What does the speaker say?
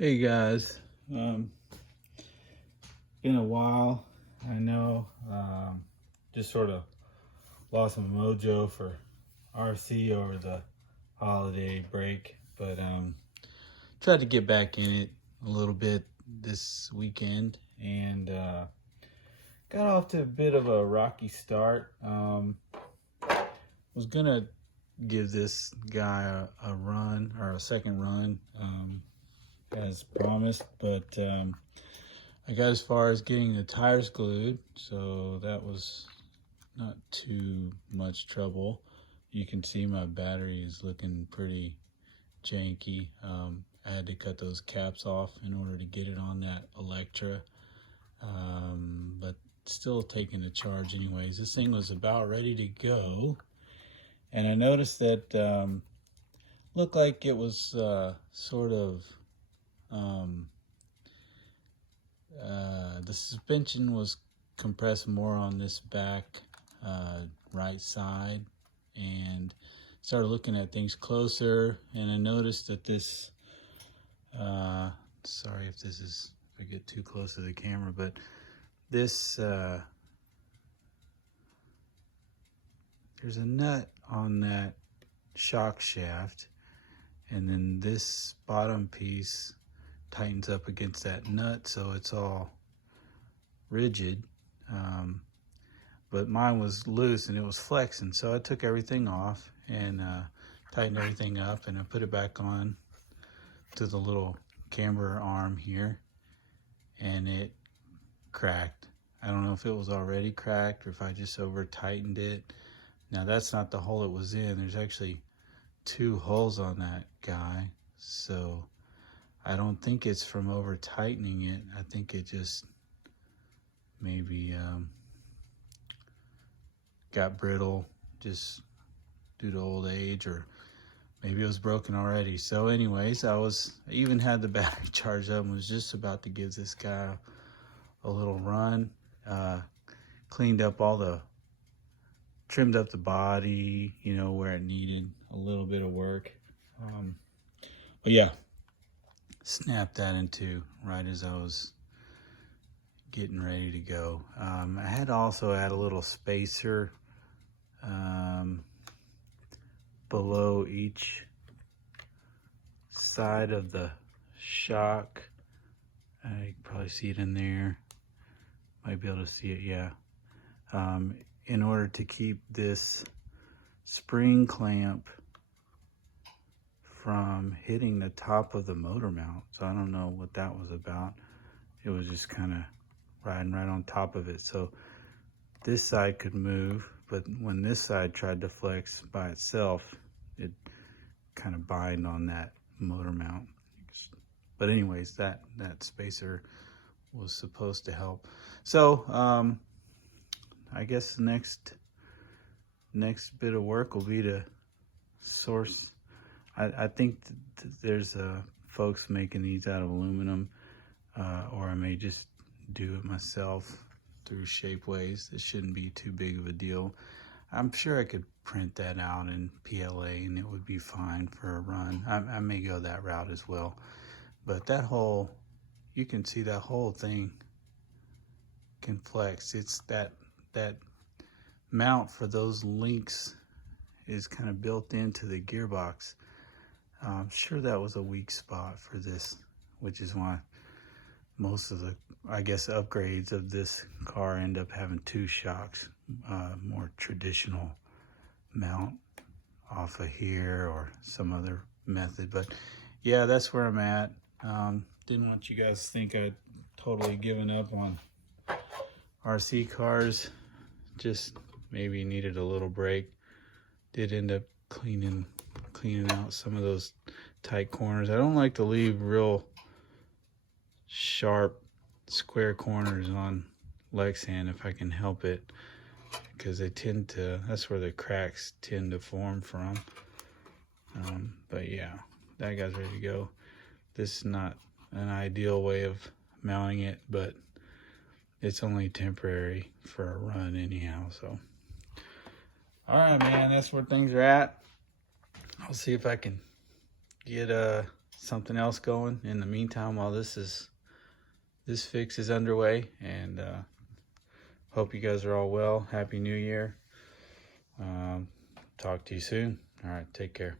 Hey guys, been a while. I know, just sort of lost some mojo for RC over the holiday break, but tried to get back in it a little bit this weekend and got off to a bit of a rocky start. Was gonna give this guy a run or a second run as promised, but I got as far as getting the tires glued, so that was not too much trouble. You can see my battery is looking pretty janky. I had to cut those caps off in order to get it on that Electra, but still taking a charge anyways. This thing was about ready to go, and I noticed that looked like it was sort of the suspension was compressed more on this back right side, and started looking at things closer, and I noticed that this sorry if I get too close to the camera, but this there's a nut on that shock shaft, and then this bottom piece tightens up against that nut, so it's all rigid. But mine was loose and it was flexing, so I took everything off and tightened everything up, and I put it back on to the little camber arm here, and it cracked. I don't know if it was already cracked or if I just over tightened it. Now that's not the hole it was in. There's actually two holes on that guy, so I don't think it's from over tightening it. I think it just maybe got brittle just due to old age, or maybe it was broken already. So anyways, I even had the battery charged up and was just about to give this guy a little run. Cleaned up trimmed up the body, you know, where it needed a little bit of work. But yeah, snapped that in two right as I was getting ready to go. I had to also add a little spacer below each side of the shock. You can probably see it in there. Might be able to see it, yeah. In order to keep this spring clamp from hitting the top of the motor mount. So I don't know what that was about. It was just kind of riding right on top of it. So this side could move, but when this side tried to flex by itself, it kind of bind on that motor mount. But anyways, that spacer was supposed to help. So I guess the next bit of work will be to source. I think there's folks making these out of aluminum, or I may just do it myself through Shapeways. It shouldn't be too big of a deal. I'm sure I could print that out in PLA and it would be fine for a run. I may go that route as well. But that whole, you can see that whole thing can flex. It's that mount for those links is kind of built into the gearbox. I'm sure that was a weak spot for this, which is why most of the, I guess, upgrades of this car end up having two shocks, more traditional mount off of here or some other method. But yeah, that's where I'm at. Didn't want you guys to think I'd totally given up on RC cars. Just maybe needed a little break. Did end up cleaning out some of those tight corners. I don't like to leave real sharp square corners on Lexan if I can help it, because they tend to, that's where the cracks tend to form from. But yeah, that guy's ready to go. This is not an ideal way of mounting it, but it's only temporary for a run anyhow. So all right, man, that's where things are at. I'll see if I can get something else going in the meantime while this fix is underway. And hope you guys are all well. Happy New Year. Talk to you soon. All right, take care.